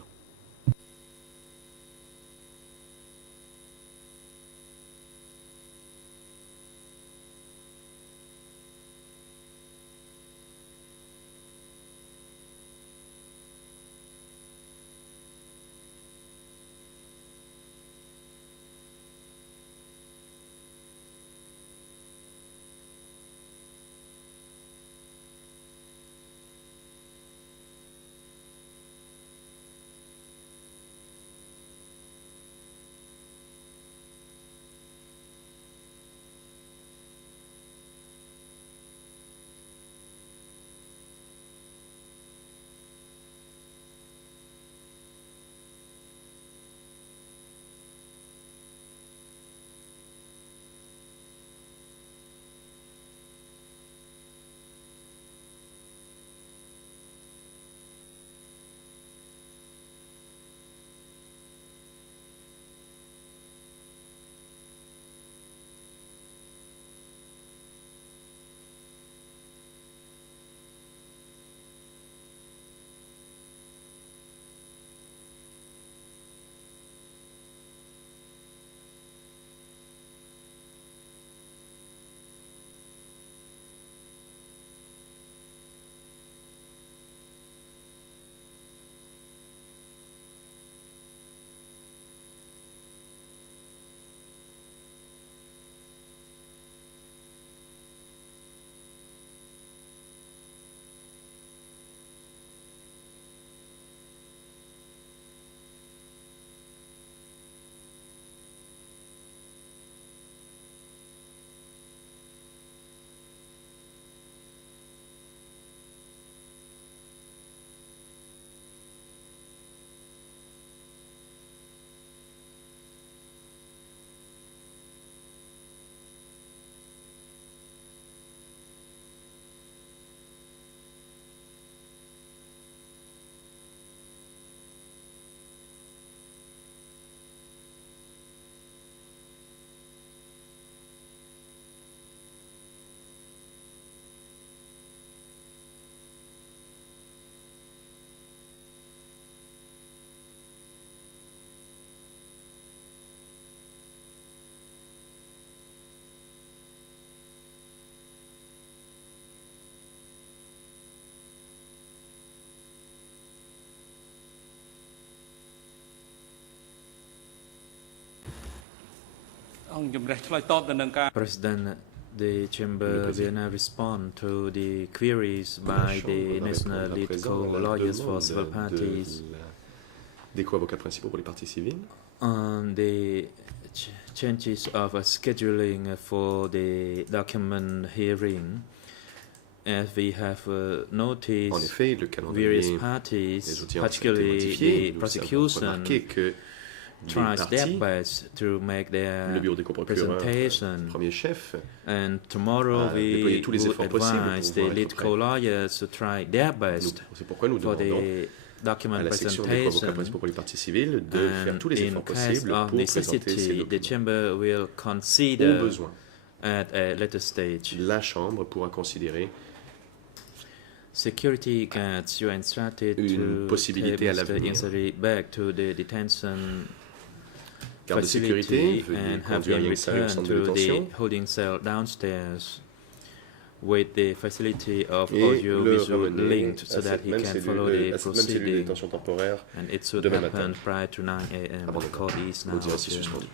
President, the chamber will now respond to the queries by the national lead co-lawyers for civil parties des co-avocats principaux pour les parties civiles on the changes of scheduling for the document hearing. As we have noticed, En effet, le various calendrier parties, des audiences a été particularly modifié. the Nous avons prosecution, remarqué que tries their parties, best to make their le bureau des coprocureurs, presentation. premier chef, And tomorrow we déployer tous les would efforts possibles pour advise the pouvoir lead être prêts. co-lawyers to try their best c'est pourquoi nous for demandons the document à la section des co-avocats presentation. principaux pour les parties civiles de faire And tous les in efforts case possibles of pour présenter ces necessity, the documents. chamber will Au consider besoin, at a later stage. La Chambre pourra considérer Security guards, you are instructed une to possibilité à take Mr. l'avenir. Insari back to the detention Garde de sécurité, facility veuillez and have conduire him Yang Sari au return centre de to the détention. holding cell downstairs with the facility of Et le audio-visual ramener linked à so that cette he même can cellule, follow à the cette même cellule de proceeding. détention temporaire And it should demain happen matin. prior to 9 a.m. avant The court is now l'audience est adjourned. suspendue.